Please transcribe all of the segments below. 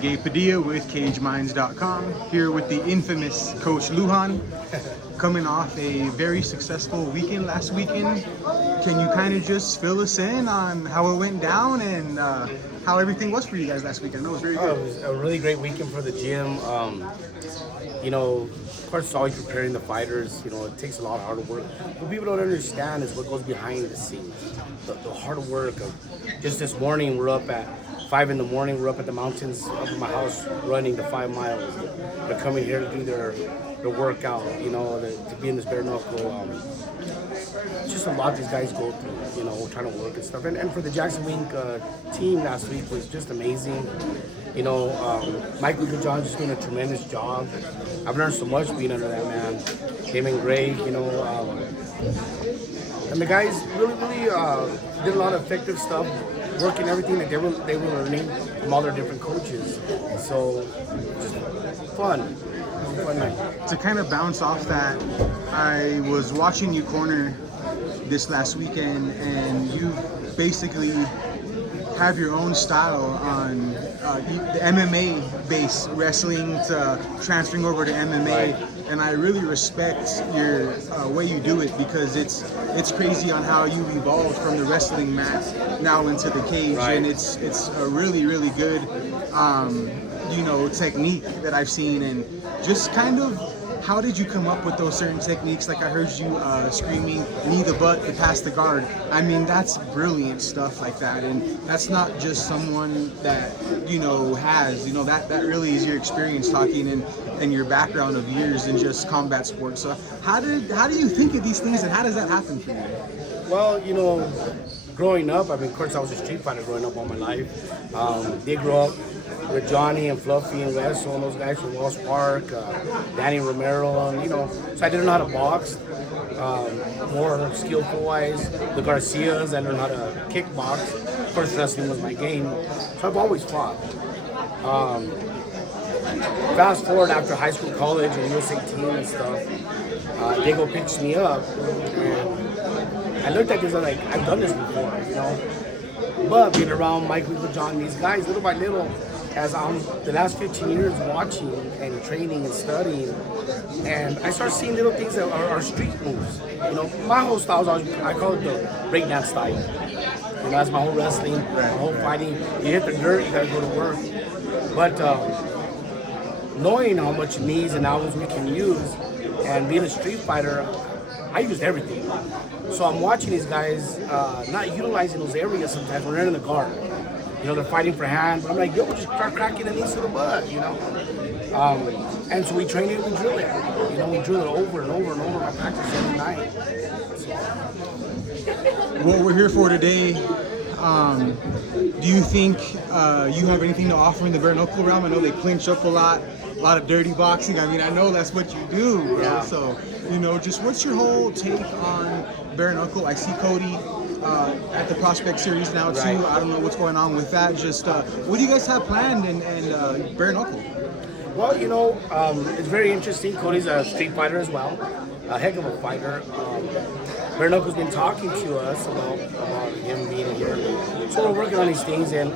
Gabe Padilla with CageMinds.com, here with the infamous Coach Lujan, coming off a very successful weekend last weekend. Can you kind of just fill us in on how it went down and how everything was for you guys last weekend? I know it was very good. It was a really great weekend for the gym. Of course, it's always preparing the fighters. It takes a lot of hard work. What people don't understand is what goes behind the scenes. The hard work of just this morning, we're up at 5 in the morning. We're up at the mountains up in my house running the 5 miles. They're coming here to do their workout, to be in this bare knuckle. Just a lot these guys go through, trying to work and stuff. And for the JacksonWink team last week was just amazing. Bart Lujan just doing a tremendous job. I've learned so much being under that man. Him and Greg, and the guys really did a lot of effective stuff, working everything that they were learning from all their different coaches. So just fun. It was a fun night. To kind of bounce off that, I was watching you corner this last weekend, and you basically have your own style on the MMA base wrestling to transferring over to MMA, Right. And I really respect your way you do it, because it's crazy on how you evolved from the wrestling mat now into the cage, Right. and it's a really good technique that I've seen. And just kind of, how did you come up with those certain techniques? Like I heard you screaming knee the butt to pass the guard. I mean, that's brilliant stuff like that, and that's not just someone that has that really is your experience talking and your background of years in just combat sports. So how do you think of these things, and how does that happen for you? Well, growing up, of course, I was a street fighter growing up all my life. They grew up with Johnny and Fluffy and Wessel and those guys from Wells Park, Danny Romero, and so I didn't know how to box, more skillful wise. The Garcias, I learned how to kickbox. Of course, wrestling was my game, so I've always fought. Fast forward after high school, college, and USA team and stuff, Diego picks me up, and I looked at this, I'm like, I've done this before, But being around Bart Lujan, these guys, little by little, as I'm the last 15 years watching and training and studying, and I start seeing little things that are street moves. My whole style is always, I call it the breakdance style. That's my whole wrestling, my whole fighting. You hit the dirt, you gotta go to work. But knowing how much knees and elbows we can use, and being a street fighter, I used everything. So I'm watching these guys not utilizing those areas sometimes when they're in the guard. They're fighting for hand, but I'm like, just start cracking the knees to the butt, And so we train it, we drill it. We drill it over and over and over. I practice every night. What we're here for today, do you think you have anything to offer in the bare knuckle realm? I know they clinch up a lot of dirty boxing. I mean, I know that's what you do, bro. Yeah. So, just what's your whole take on bare knuckle? I see Cody at the Prospect Series now too. Right. I don't know what's going on with that. Just what do you guys have planned in bare knuckle? Well, it's very interesting. Cody's a street fighter as well, a heck of a fighter. Bare knuckle's been talking to us about him being here, so we're working on these things. And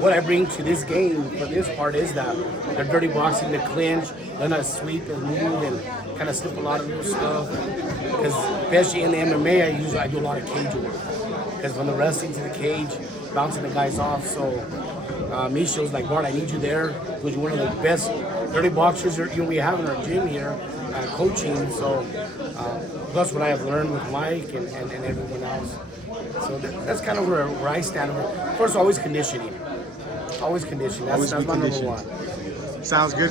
what I bring to this game for this part is that they're dirty boxing, the clinch, learn how to sweep and move and kind of slip a lot of new stuff. Because especially in the MMA, I do a lot of cage work. Because from the wrestling to the cage, bouncing the guys off. So Misha's like, Bart, I need you there, because you're one of the best dirty boxers we have in our gym here, coaching. So plus what I have learned with Mike and everyone else. So that's kind of where I stand. Of course, always conditioning. Always conditioning. That's my number one. Sounds good.